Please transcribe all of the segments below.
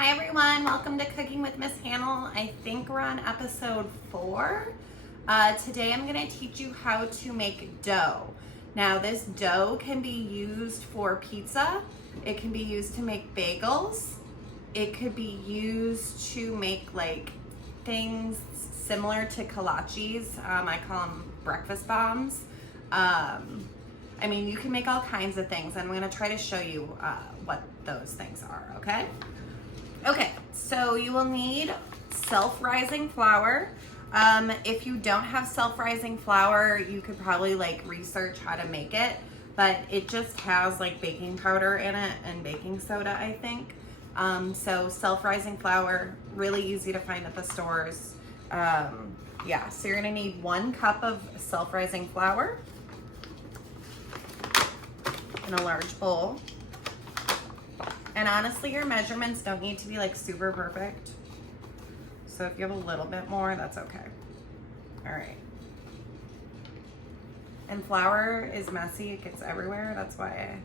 Hi everyone, welcome to Cooking with Miss Hahnel. I think we're on episode 4. Today I'm going to teach you how to make dough. Now this dough can be used for pizza, it can be used to make bagels, it could be used to make like things similar to kolaches. I call them breakfast bombs. I mean, you can make all kinds of things, and I'm going to try to show you what those things are, okay? Okay, so you will need self-rising flour. If you don't have self-rising flour, you could probably like research how to make it, but it just has like baking powder in it and baking soda, I think. So self-rising flour, really easy to find at the stores. Yeah, so you're gonna need 1 cup of self-rising flour in a large bowl. And honestly, your measurements don't need to be like super perfect. So if you have a little bit more, that's okay. All right. And flour is messy, it gets everywhere. That's why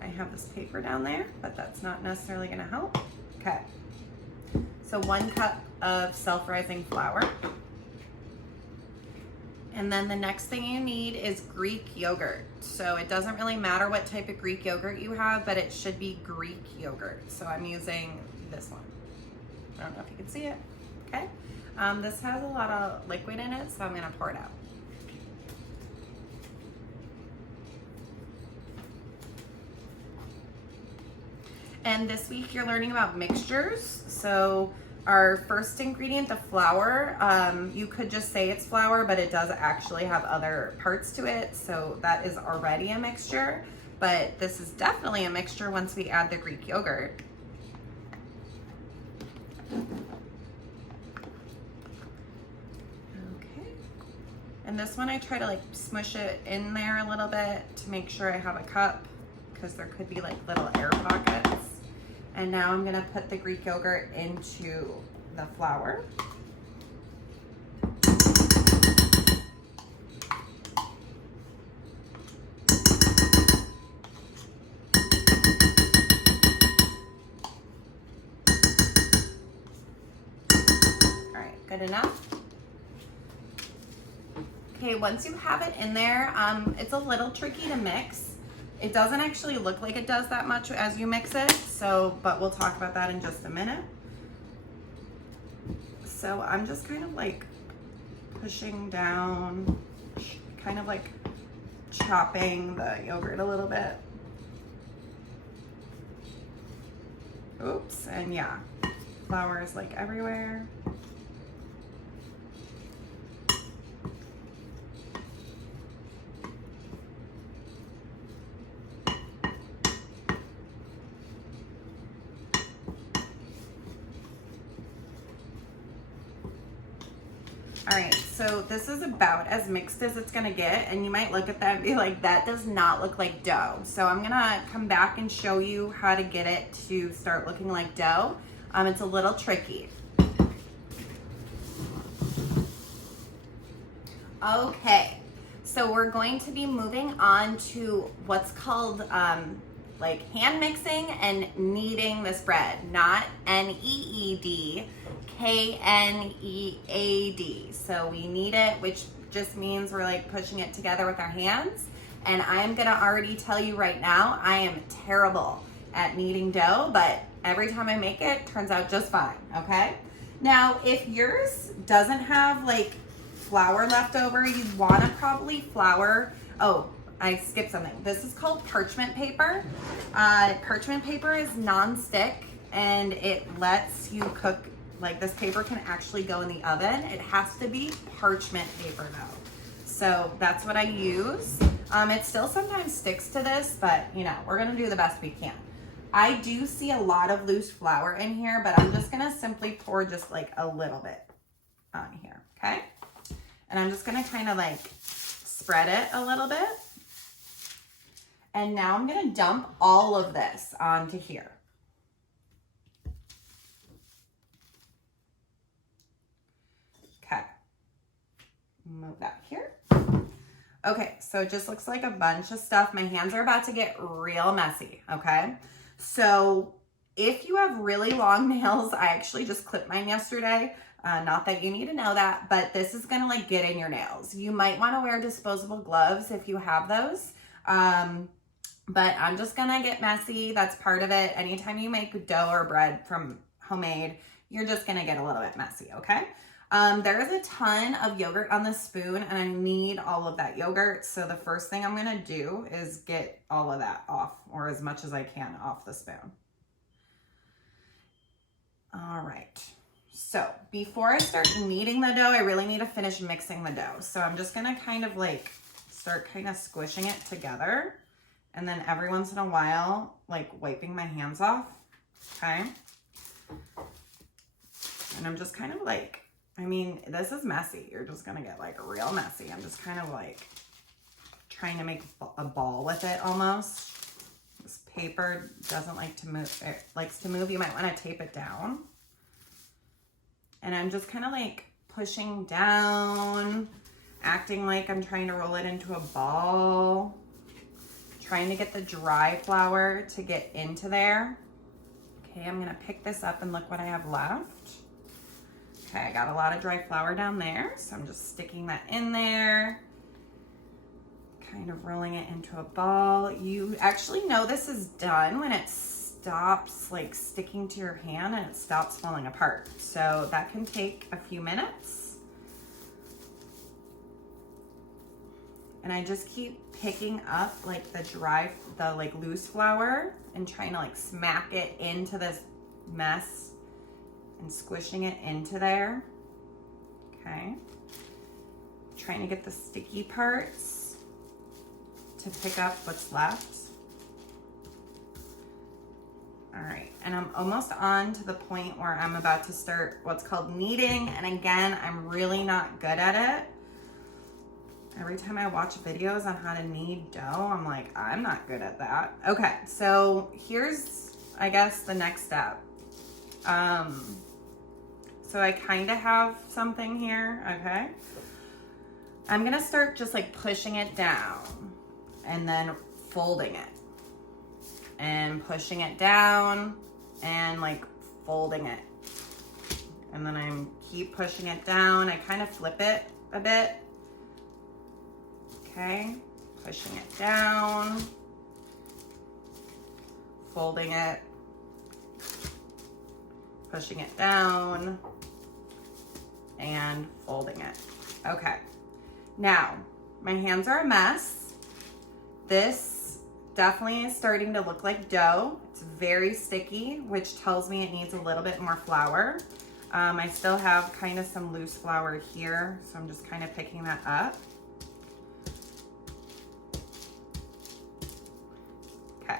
I have this paper down there, but that's not necessarily gonna help. Okay. So 1 cup of self-rising flour. And then the next thing you need is Greek yogurt. So it doesn't really matter what type of Greek yogurt you have, but it should be Greek yogurt. So I'm using this one. I don't know if you can see it, okay? This has a lot of liquid in it, so I'm gonna pour it out. And this week you're learning about mixtures. So our first ingredient, the flour, you could just say it's flour, but it does actually have other parts to it. So that is already a mixture, but this is definitely a mixture once we add the Greek yogurt. Okay. And this one I try to like smush it in there a little bit to make sure I have a cup, because there could be like little air pockets. And now I'm gonna put the Greek yogurt into the flour. All right, good enough. Okay, once you have it in there, it's a little tricky to mix. It doesn't actually look like it does that much as you mix it, so, but we'll talk about that in just a minute. So I'm just kind of like pushing down, kind of like chopping the yogurt a little bit. Oops, and yeah, flour is like everywhere. All right, so this is about as mixed as it's gonna get, and you might look at that and be like, that does not look like dough. So I'm gonna come back and show you how to get it to start looking like dough. It's a little tricky. Okay, so we're going to be moving on to what's called like hand mixing and kneading this bread, not N-E-E-D, K-N-E-A-D. So we knead it, which just means we're like pushing it together with our hands. And I'm gonna already tell you right now, I am terrible at kneading dough, but every time I make it, turns out just fine, okay? Now, if yours doesn't have like flour left over, you wanna probably flour, oh, I skipped something. This is called parchment paper. Parchment paper is non-stick and it lets you cook, like this paper can actually go in the oven. It has to be parchment paper though. So that's what I use. It still sometimes sticks to this, but you know, we're gonna do the best we can. I do see a lot of loose flour in here, but I'm just gonna simply pour just like a little bit on here, okay? And I'm just gonna kind of like spread it a little bit. And now I'm gonna dump all of this onto here. Okay, move that here. Okay, so it just looks like a bunch of stuff. My hands are about to get real messy, okay? So If you have really long nails, I actually just clipped mine yesterday. Not that you need to know that, but this is gonna like get in your nails. You might wanna wear disposable gloves if you have those. But I'm just gonna get messy. That's part of it. Anytime you make dough or bread from homemade, you're just gonna get a little bit messy, okay? There is a ton of yogurt on this spoon and I need all of that yogurt. So the first thing I'm gonna do is get all of that off, or as much as I can off the spoon. All right, so before I start kneading the dough, I really need to finish mixing the dough. So I'm just gonna kind of like start kind of squishing it together, and then every once in a while, like wiping my hands off, okay? And I'm just kind of like, I mean, this is messy. You're just gonna get like real messy. I'm just kind of like trying to make a ball with it almost. This paper doesn't like to move. It likes to move. You might want to tape it down. And I'm just kind of like pushing down, acting like I'm trying to roll it into a ball, trying to get the dry flour to get into there. Okay, I'm gonna pick this up and look what I have left. Okay, I got a lot of dry flour down there, so I'm just sticking that in there, kind of rolling it into a ball. You actually know this is done when it stops like sticking to your hand and it stops falling apart. So that can take a few minutes. And I just keep picking up like the like loose flour and trying to like smack it into this mess and squishing it into there. Okay. Trying to get the sticky parts to pick up what's left. All right, and I'm almost on to the point where I'm about to start what's called kneading. And again, I'm really not good at it. Every time I watch videos on how to knead dough, I'm like, I'm not good at that. Okay, so here's, I guess, the next step. So I kind of have something here, okay? I'm gonna start just like pushing it down and then folding it and pushing it down and like folding it. And then I keep pushing it down. I kind of flip it a bit. Okay, pushing it down, folding it, pushing it down, and folding it. Okay, now my hands are a mess. This definitely is starting to look like dough. It's very sticky, which tells me it needs a little bit more flour. I still have kind of some loose flour here, so I'm just kind of picking that up. Okay,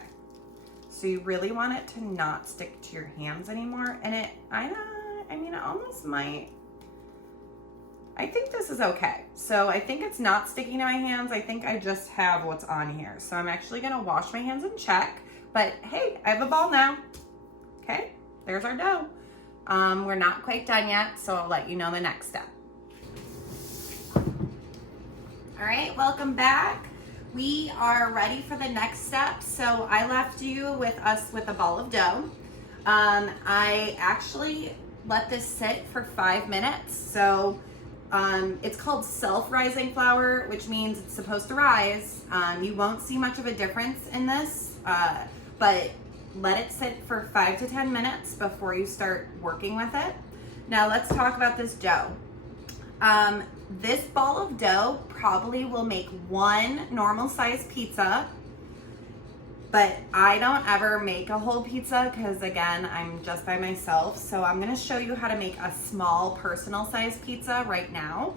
so you really want it to not stick to your hands anymore, and I mean, it almost might. I think this is okay. So I think it's not sticking to my hands. I think I just have what's on here. So I'm actually gonna wash my hands and check, but hey, I have a ball now. Okay, there's our dough. We're not quite done yet, so I'll let you know the next step. All right, welcome back. We are ready for the next step. So I left you with a ball of dough. I actually let this sit for 5 minutes. So it's called self-rising flour, which means it's supposed to rise. You won't see much of a difference in this, but let it sit for 5 to 10 minutes before you start working with it. Now let's talk about this dough. This ball of dough probably will make one normal size pizza, but I don't ever make a whole pizza because again, I'm just by myself. So I'm gonna show you how to make a small personal size pizza right now.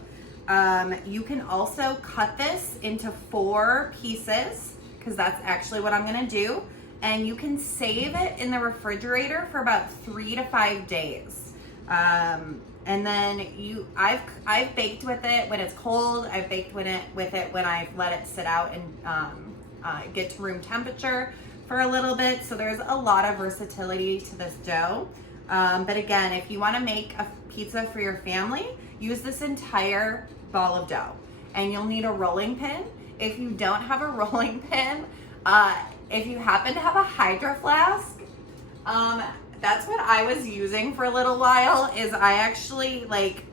You can also cut this into 4 pieces because that's actually what I'm gonna do. And you can save it in the refrigerator for about 3 to 5 days. And then I've baked with it when it's cold. I've baked with it when I've let it sit out and get to room temperature for a little bit. So there's a lot of versatility to this dough. But again, if you want to make a pizza for your family, use this entire ball of dough. And you'll need a rolling pin. If you don't have a rolling pin, if you happen to have a Hydro Flask, That's what I was using for a little while. Is I actually like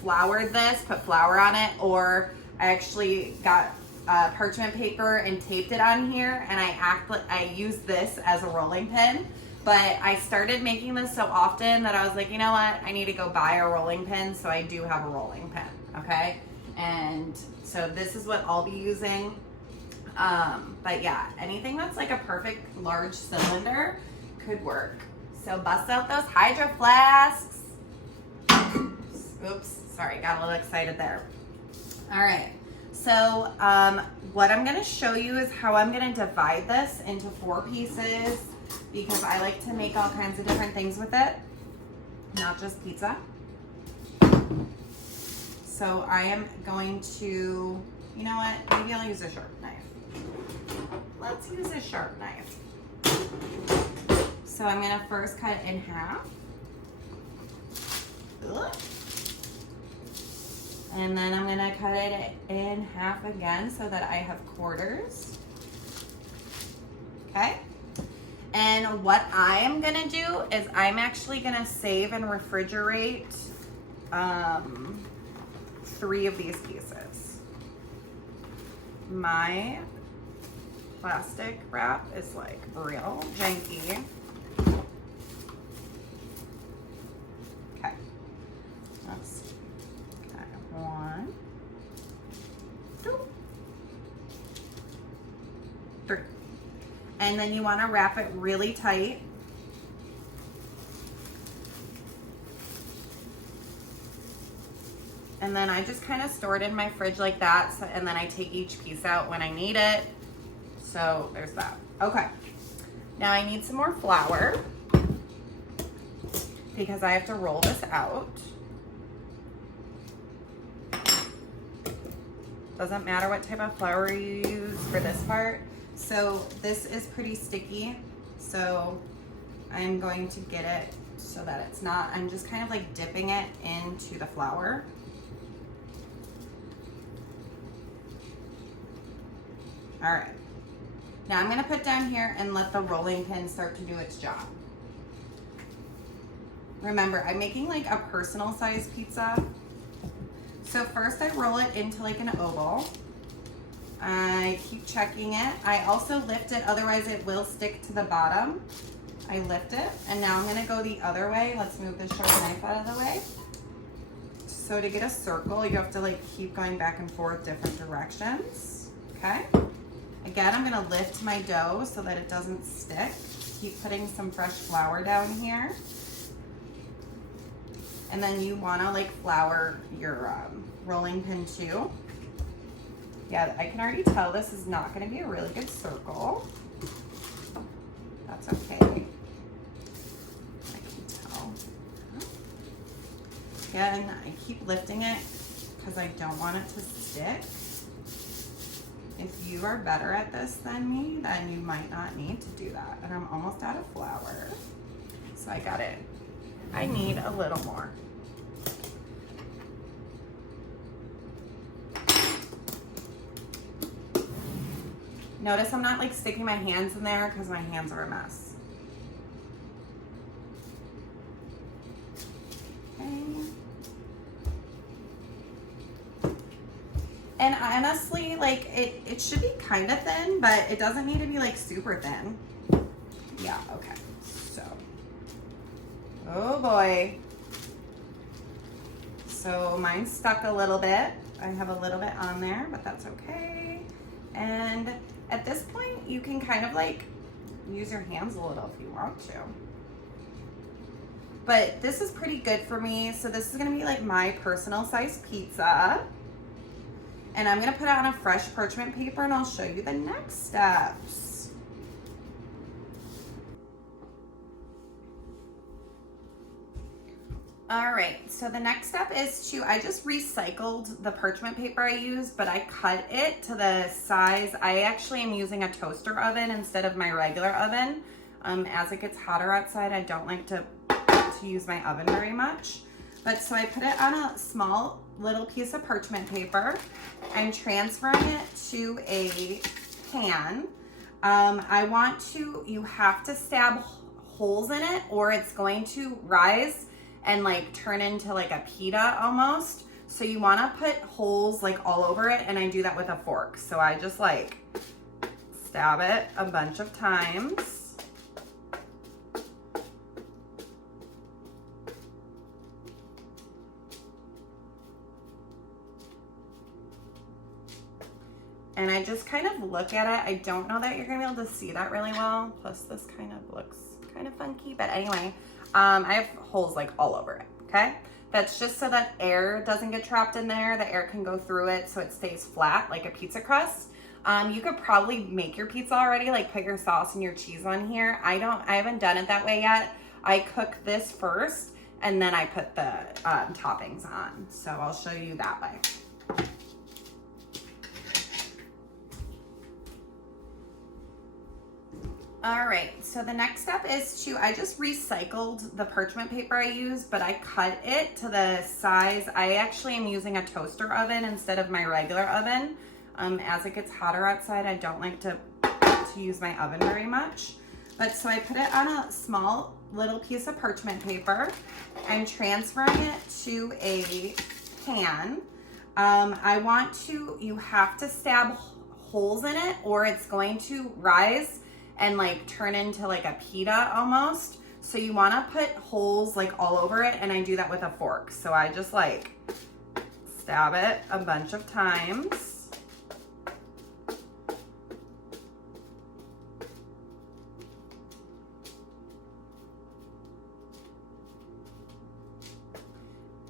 floured this, put flour on it, or I actually got parchment paper and taped it on here, and I used this as a rolling pin. But I started making this so often that I was like, you know what? I need to go buy a rolling pin, so I do have a rolling pin, okay? And so this is what I'll be using. But yeah, anything that's like a perfect large cylinder could work. So bust out those Hydro Flasks. Oops, sorry, got a little excited there. All right, so what I'm gonna show you is how I'm gonna divide this into 4 pieces, because I like to make all kinds of different things with it, not just pizza. So I am going to, you know what, maybe I'll use a sharp knife. Let's use a sharp knife. So I'm gonna first cut it in half. And then I'm gonna cut it in half again so that I have quarters. Okay? And what I am gonna do is I'm actually gonna save and refrigerate 3 of these pieces. My plastic wrap is like real janky. Okay, let's see. Okay, 1, 2, 3. And then you want to wrap it really tight. And then I just kind of store it in my fridge like that. So, and then I take each piece out when I need it. So there's that. Okay. Now I need some more flour because I have to roll this out. Doesn't matter what type of flour you use for this part. So this is pretty sticky. So I'm going to get it so that it's not, I'm just kind of like dipping it into the flour. All right, now I'm gonna put down here and let the rolling pin start to do its job. Remember, I'm making like a personal size pizza. So first I roll it into like an oval. I keep checking it. I also lift it, otherwise it will stick to the bottom. I lift it, and now I'm gonna go the other way. Let's move this sharp knife out of the way. So to get a circle, you have to like keep going back and forth different directions, okay? Again, I'm gonna lift my dough so that it doesn't stick. Keep putting some fresh flour down here. And then you wanna like flour your rolling pin too. Yeah, I can already tell this is not gonna be a really good circle. That's okay. I can tell. Again, I keep lifting it because I don't want it to stick. If you are better at this than me, then you might not need to do that. And I'm almost out of flour. So I got it. I need a little more. Notice I'm not like sticking my hands in there because my hands are a mess. Okay. And honestly, like it should be kind of thin, but it doesn't need to be like super thin. Yeah, okay. So, oh boy. So mine's stuck a little bit. I have a little bit on there, but that's okay. And at this point, you can kind of like use your hands a little if you want to. But this is pretty good for me. So this is gonna be like my personal size pizza. And I'm gonna put it on a fresh parchment paper and I'll show you the next steps. All right, so the next step is I just recycled the parchment paper I used, but I cut it to the size. I actually am using a toaster oven instead of my regular oven. As it gets hotter outside, I don't like to use my oven very much. But so I put it on a small little piece of parchment paper. I'm transferring it to a pan. You have to stab holes in it or it's going to rise and like turn into like a pita almost. So you want to put holes like all over it, and I do that with a fork. So I just like stab it a bunch of times. And I just kind of look at it. I don't know that you're gonna be able to see that really well. Plus this kind of looks kind of funky, but anyway, I have holes like all over it, okay? That's just so that air doesn't get trapped in there. The air can go through it so it stays flat like a pizza crust. You could probably make your pizza already, like put your sauce and your cheese on here. I haven't done it that way yet. I cook this first and then I put the toppings on. So I'll show you that way. All right, so the next step is I just recycled the parchment paper I used, but I cut it to the size. I actually am using a toaster oven instead of my regular oven. As it gets hotter outside, I don't like to use my oven very much. But so I put it on a small little piece of parchment paper. I'm transferring it to a pan. You have to stab holes in it or it's going to rise and like turn into like a pita almost. So you want to put holes like all over it, and I do that with a fork. So I just like stab it a bunch of times.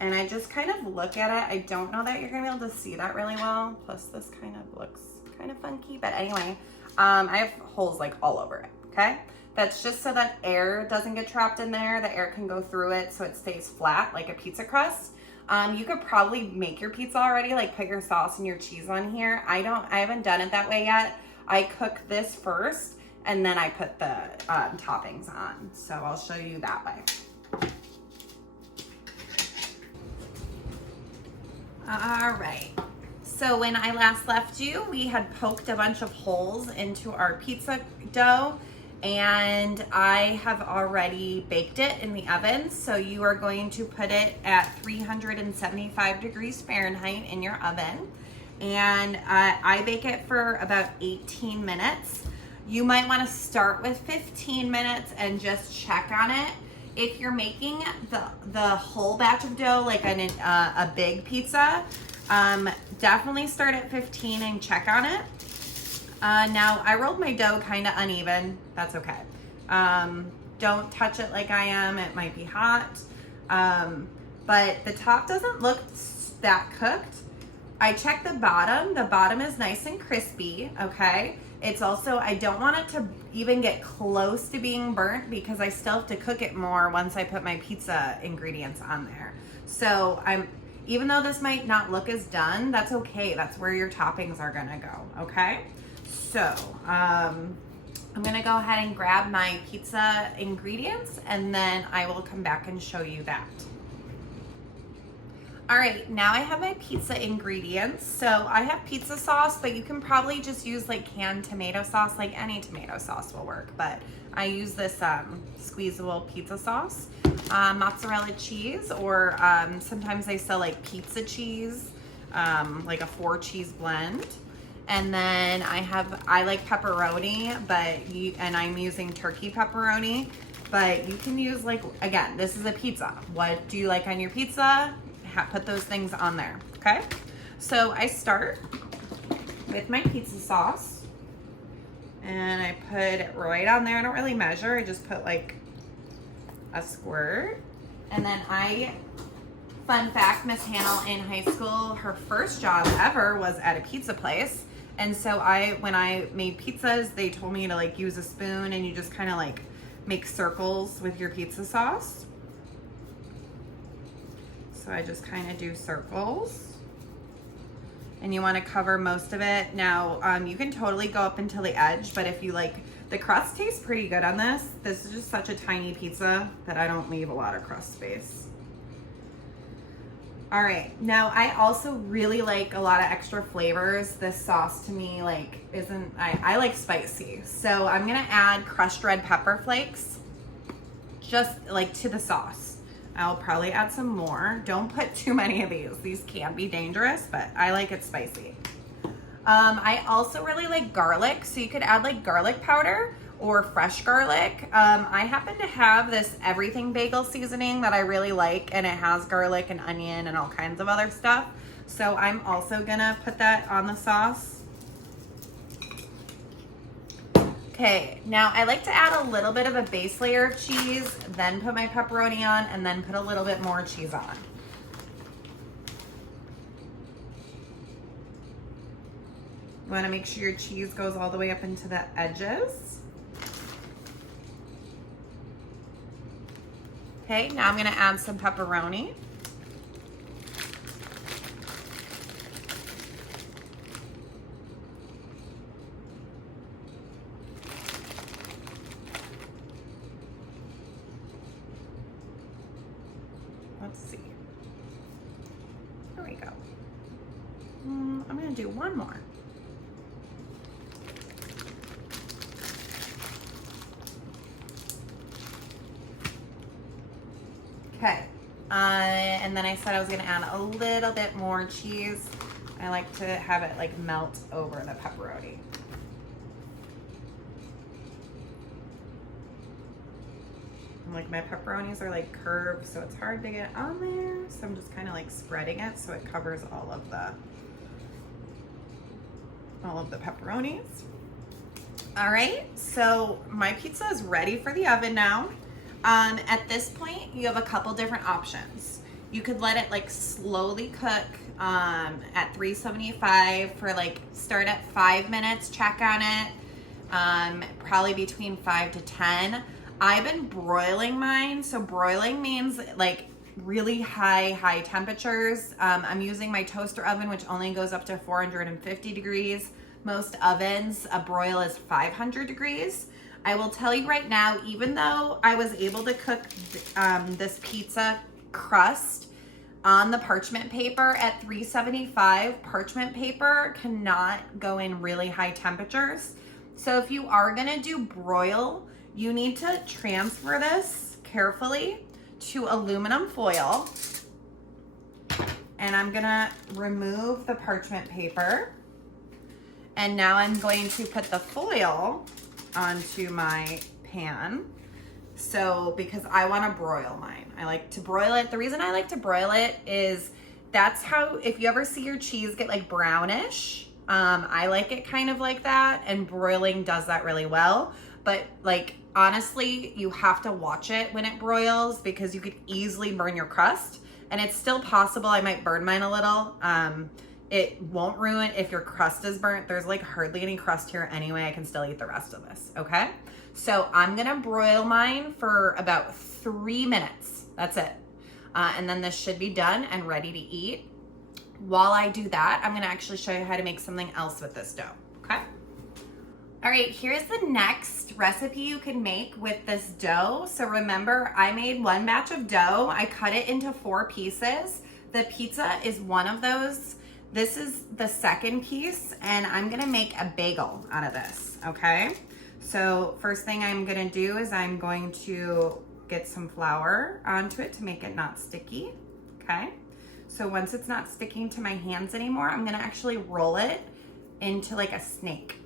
And I just kind of look at it. I don't know that you're gonna be able to see that really well. Plus this kind of looks kind of funky, but anyway, I have holes like all over it, okay? That's just so that air doesn't get trapped in there. The air can go through it so it stays flat like a pizza crust. You could probably make your pizza already, like put your sauce and your cheese on here. I haven't done it that way yet. I cook this first and then I put the toppings on. So I'll show you that way. All right. So when I last left you, we had poked a bunch of holes into our pizza dough, and I have already baked it in the oven. So you are going to put it at 375 degrees Fahrenheit in your oven. And I bake it for about 18 minutes. You might want to start with 15 minutes and just check on it. If you're making the whole batch of dough, like a big pizza, definitely start at 15 and check on it. Now I rolled my dough kind of uneven. That's okay. Don't touch it like I am. It might be hot. But the top doesn't look that cooked. I checked the bottom. The bottom is nice and crispy, okay? It's also, I don't want it to even get close to being burnt because I still have to cook it more once I put my pizza ingredients on there. So even though this might not look as done, that's okay. That's where your toppings are gonna go, okay? So I'm gonna go ahead and grab my pizza ingredients and then I will come back and show you that. All right, now I have my pizza ingredients. So I have pizza sauce, but you can probably just use like canned tomato sauce, like any tomato sauce will work, but I use this squeezable pizza sauce, mozzarella cheese, or sometimes they sell like pizza cheese, like a 4-cheese blend. And then I like pepperoni, and I'm using turkey pepperoni, but you can use like, again, this is a pizza. What do you like on your pizza? Put those things on there, okay? So I start with my pizza sauce and I put it right on there. I don't really measure, I just put like a squirt. And then fun fact, Miss Hahnel in high school, her first job ever was at a pizza place. And so when I made pizzas, they told me to like use a spoon and you just kind of like make circles with your pizza sauce. So I just kind of do circles. And you want to cover most of it. Now, you can totally go up until the edge, but if you like, the crust tastes pretty good on this. This is just such a tiny pizza that I don't leave a lot of crust space. All right, now I also really like a lot of extra flavors. This sauce to me I like spicy. So I'm gonna add crushed red pepper flakes. just like to the sauce. I'll probably add some more. Don't put too many of these. These can be dangerous, but I like it spicy. I also really like garlic, so you could add like garlic powder or fresh garlic. I happen to have this everything bagel seasoning that I really like, and it has garlic and onion and all kinds of other stuff. So I'm also gonna put that on the sauce. Okay, now I like to add a little bit of a base layer of cheese, then put my pepperoni on, and then put a little bit more cheese on. You wanna make sure your cheese goes all the way up into the edges. Okay, now I'm gonna add some pepperoni. Let's see. There we go. I'm gonna do one more. Okay, and then I said I was gonna add a little bit more cheese. I like to have it like melt over the pepperoni. Like my pepperonis are like curved, so it's hard to get on there. So I'm just kind of like spreading it so it covers all of the pepperonis. All right, so my pizza is ready for the oven now. At this point, you have a couple different options. You could let it like slowly cook at 375 for like, start at 5 minutes, check on it, probably between 5 to 10. I've been broiling mine. So broiling means like really high temperatures. I'm using my toaster oven, which only goes up to 450 degrees. Most ovens, a broil is 500 degrees. I will tell you right now, even though I was able to cook this pizza crust on the parchment paper at 375, parchment paper cannot go in really high temperatures. So if you are gonna do broil, you need to transfer this carefully to aluminum foil. And I'm gonna remove the parchment paper. And now I'm going to put the foil onto my pan. So, because I wanna broil mine. I like to broil it. The reason I like to broil it is that's how, if you ever see your cheese get like brownish, I like it kind of like that, and broiling does that really well. But like, honestly, you have to watch it when it broils because you could easily burn your crust, and it's still possible I might burn mine a little. It won't ruin if your crust is burnt. There's like hardly any crust here anyway. I can still eat the rest of this, okay? So I'm gonna broil mine for about 3 minutes. That's it. And then this should be done and ready to eat. While I do that, I'm gonna actually show you how to make something else with this dough, okay? All right, here's the next recipe you can make with this dough. So remember, I made one batch of dough. I cut it into 4 pieces. The pizza is one of those. This is the second piece, and I'm gonna make a bagel out of this, okay? So first thing I'm gonna do is I'm going to get some flour onto it to make it not sticky, okay? So once it's not sticking to my hands anymore, I'm gonna actually roll it into like a snake.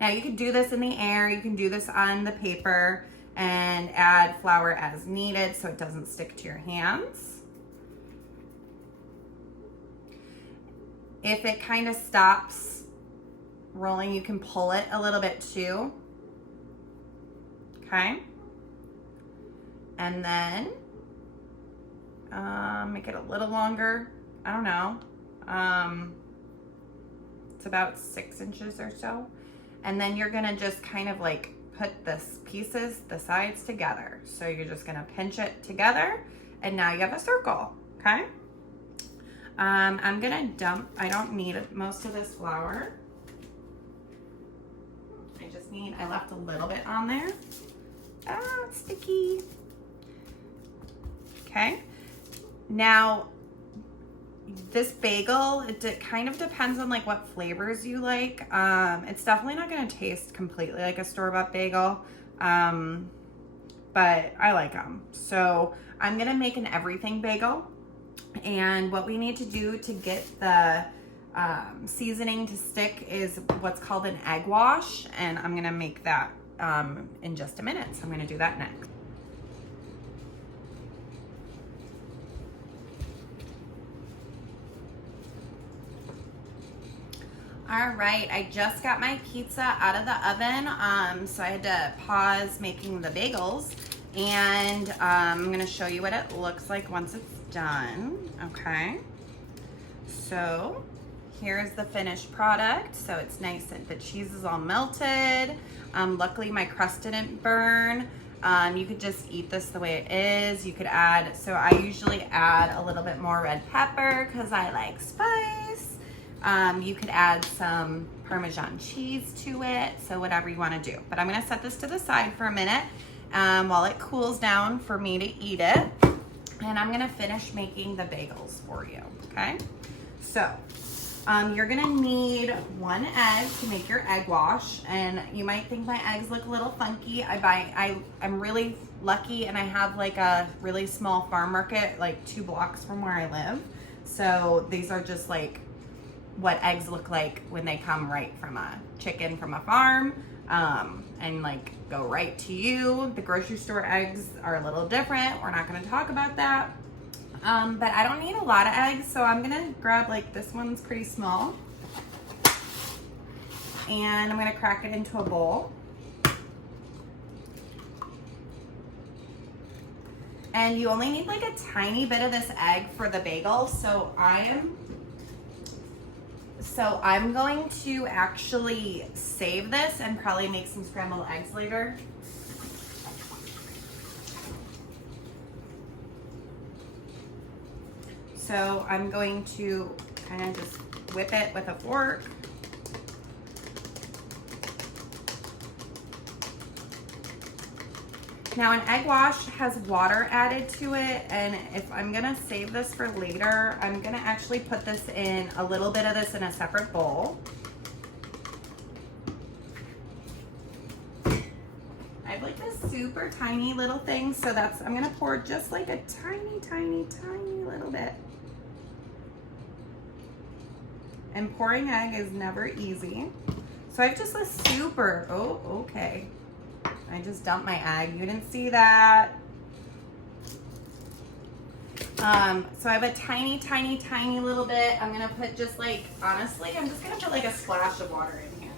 Now you could do this in the air, you can do this on the paper and add flour as needed so it doesn't stick to your hands. If it kind of stops rolling, you can pull it a little bit too, okay? And then make it a little longer, I don't know, it's about 6 inches or so. And then you're gonna just kind of like put the sides together. So you're just gonna pinch it together, and now you have a circle, okay? I'm gonna dump, I don't need most of this flour. I left a little bit on there. Ah, it's sticky. Okay, now this bagel, it kind of depends on like what flavors you like. It's definitely not gonna taste completely like a store-bought bagel, but I like them. So I'm gonna make an everything bagel. And what we need to do to get the seasoning to stick is what's called an egg wash. And I'm gonna make that in just a minute. So I'm gonna do that next. All right, I just got my pizza out of the oven, so I had to pause making the bagels, and I'm gonna show you what it looks like once it's done, okay? So here's the finished product. So it's nice and the cheese is all melted. Luckily my crust didn't burn. You could just eat this the way it is. You could add, so I usually add a little bit more red pepper because I like spice. You could add some Parmesan cheese to it, so whatever you want to do. But I'm going to set this to the side for a minute while it cools down for me to eat it. And I'm going to finish making the bagels for you, okay? So you're going to need 1 egg to make your egg wash. And you might think my eggs look a little funky. I'm really lucky, and I have like a really small farm market like 2 blocks from where I live. So these are just like what eggs look like when they come right from a chicken from a farm, and like go right to you. The grocery store eggs are a little different. We're not going to talk about that. But I don't need a lot of eggs, so I'm going to grab, like, this one's pretty small, and I'm going to crack it into a bowl. And you only need like a tiny bit of this egg for the bagel, so I'm going to actually save this and probably make some scrambled eggs later. So I'm going to kind of just whip it with a fork. Now an egg wash has water added to it, and if I'm gonna save this for later, I'm gonna actually put this in, a little bit of this in a separate bowl. I have like this super tiny little thing, so I'm gonna pour just like a tiny, tiny, tiny little bit. And pouring egg is never easy. So I have just a super, oh, okay. I just dumped my egg. You didn't see that. So I have a tiny, tiny, tiny little bit. I'm gonna put just like, honestly, I'm just gonna put like a splash of water in here,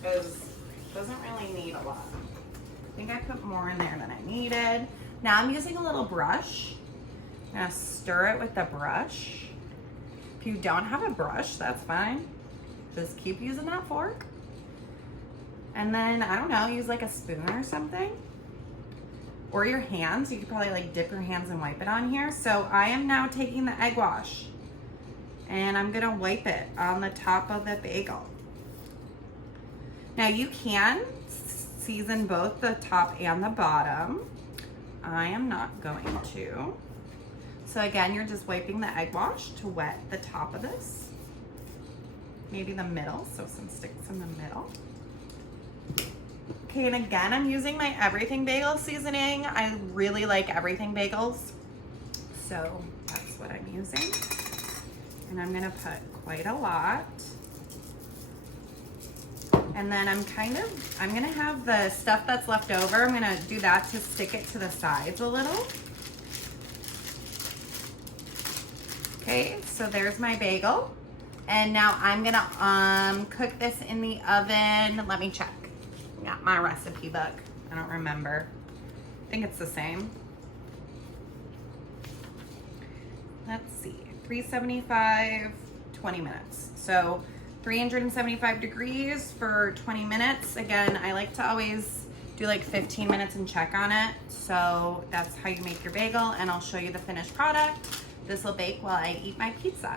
because it doesn't really need a lot. I think I put more in there than I needed. Now I'm using a little brush. I'm gonna stir it with the brush. If you don't have a brush, that's fine. Just keep using that fork. And then, I don't know, use like a spoon or something. Or your hands. You could probably like dip your hands and wipe it on here. So I am now taking the egg wash, and I'm gonna wipe it on the top of the bagel. Now you can season both the top and the bottom. I am not going to. So again, you're just wiping the egg wash to wet the top of this. Maybe the middle, so some sticks in the middle. Okay, and again, I'm using my everything bagel seasoning. I really like everything bagels, so that's what I'm using. And I'm gonna put quite a lot. And then I'm gonna have the stuff that's left over, I'm gonna do that to stick it to the sides a little. Okay, so there's my bagel. And now I'm gonna cook this in the oven. Let me check. Got my recipe book. I don't remember. I think it's the same. Let's see. 375, 20 minutes. So 375 degrees for 20 minutes. Again, I like to always do like 15 minutes and check on it. So that's how you make your bagel, and I'll show you the finished product. This will bake while I eat my pizza.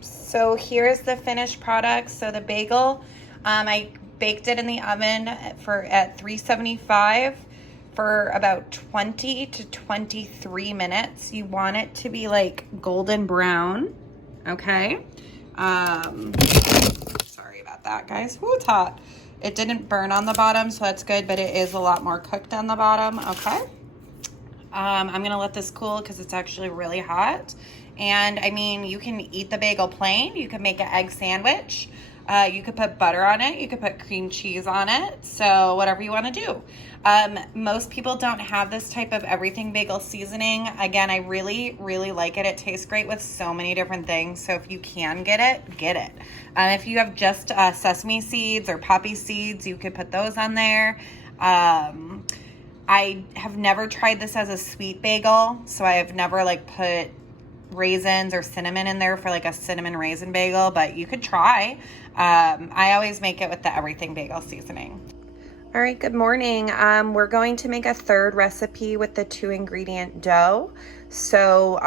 So here's the finished product. So the bagel, I baked it in the oven at 375 for about 20 to 23 minutes. You want it to be like golden brown, okay? Sorry about that, guys. Ooh, it's hot. It didn't burn on the bottom, so that's good, but it is a lot more cooked on the bottom, okay? I'm gonna let this cool because it's actually really hot. And I mean, you can eat the bagel plain. You can make an egg sandwich. You could put butter on it. You could put cream cheese on it. So whatever you want to do. Most people don't have this type of everything bagel seasoning. Again, I really, really like it. It tastes great with so many different things. So if you can get it, get it. If you have just sesame seeds or poppy seeds, you could put those on there. I have never tried this as a sweet bagel, so I have never like put raisins or cinnamon in there for like a cinnamon raisin bagel, but you could try. I always make it with the everything bagel seasoning. All right, good morning. We're going to make a third recipe with the 2-ingredient dough. So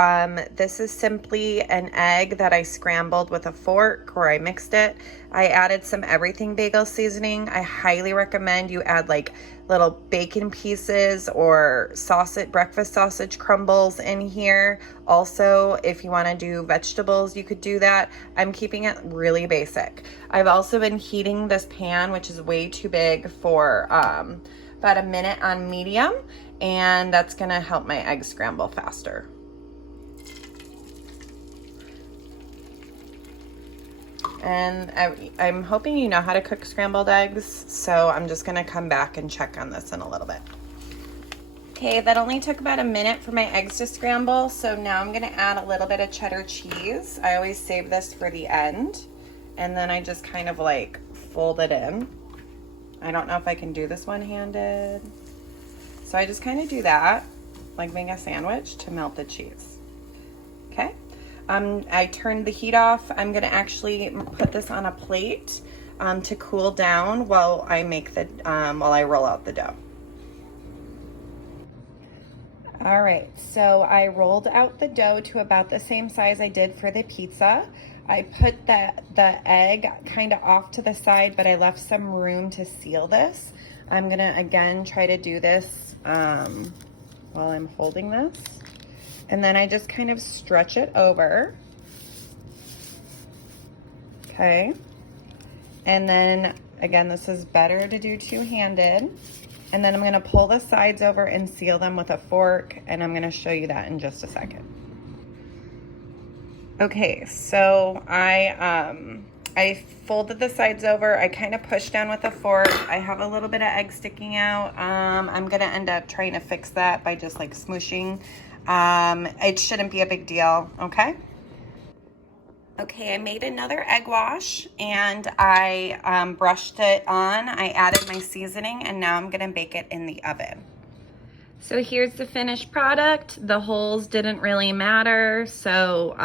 this is simply an egg that I scrambled with a fork, or I mixed it. I added some everything bagel seasoning. I highly recommend you add like little bacon pieces or sausage, breakfast sausage crumbles in here. Also, if you want to do vegetables, you could do that. I'm keeping it really basic. I've also been heating this pan, which is way too big, for about a minute on medium, and that's gonna help my egg scramble faster. And I'm hoping you know how to cook scrambled eggs, so I'm just gonna come back and check on this in a little bit. Okay, that only took about a minute for my eggs to scramble, so now I'm gonna add a little bit of cheddar cheese. I always save this for the end, and then I just kind of like fold it in. I don't know if I can do this one-handed, so I just kind of do that, like make a sandwich to melt the cheese. Okay. I turned the heat off. I'm gonna actually put this on a plate to cool down while I make the while I roll out the dough. All right, so I rolled out the dough to about the same size I did for the pizza. I put the egg kind of off to the side, but I left some room to seal this. I'm gonna again try to do this while I'm holding this. And then I just kind of stretch it over. Okay. And then again, this is better to do two-handed. And then I'm gonna pull the sides over and seal them with a fork, and I'm gonna show you that in just a second. Okay, so I folded the sides over. I kind of pushed down with a fork. I have a little bit of egg sticking out. I'm gonna end up trying to fix that by just like smooshing. It shouldn't be a big deal, okay? Okay, I made another egg wash, and I brushed it on. I added my seasoning, and now I'm gonna bake it in the oven. So here's the finished product. The holes didn't really matter, so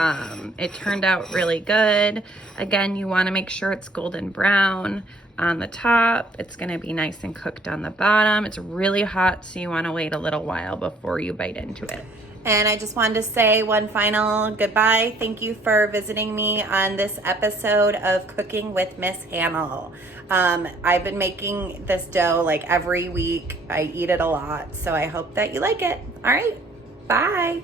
it turned out really good. Again, you wanna make sure it's golden brown on the top. It's gonna be nice and cooked on the bottom. It's really hot, so you wanna wait a little while before you bite into it. And I just wanted to say one final goodbye. Thank you for visiting me on this episode of Cooking with Miss Hahnel. I've been making this dough like every week. I eat it a lot, so I hope that you like it. All right, bye.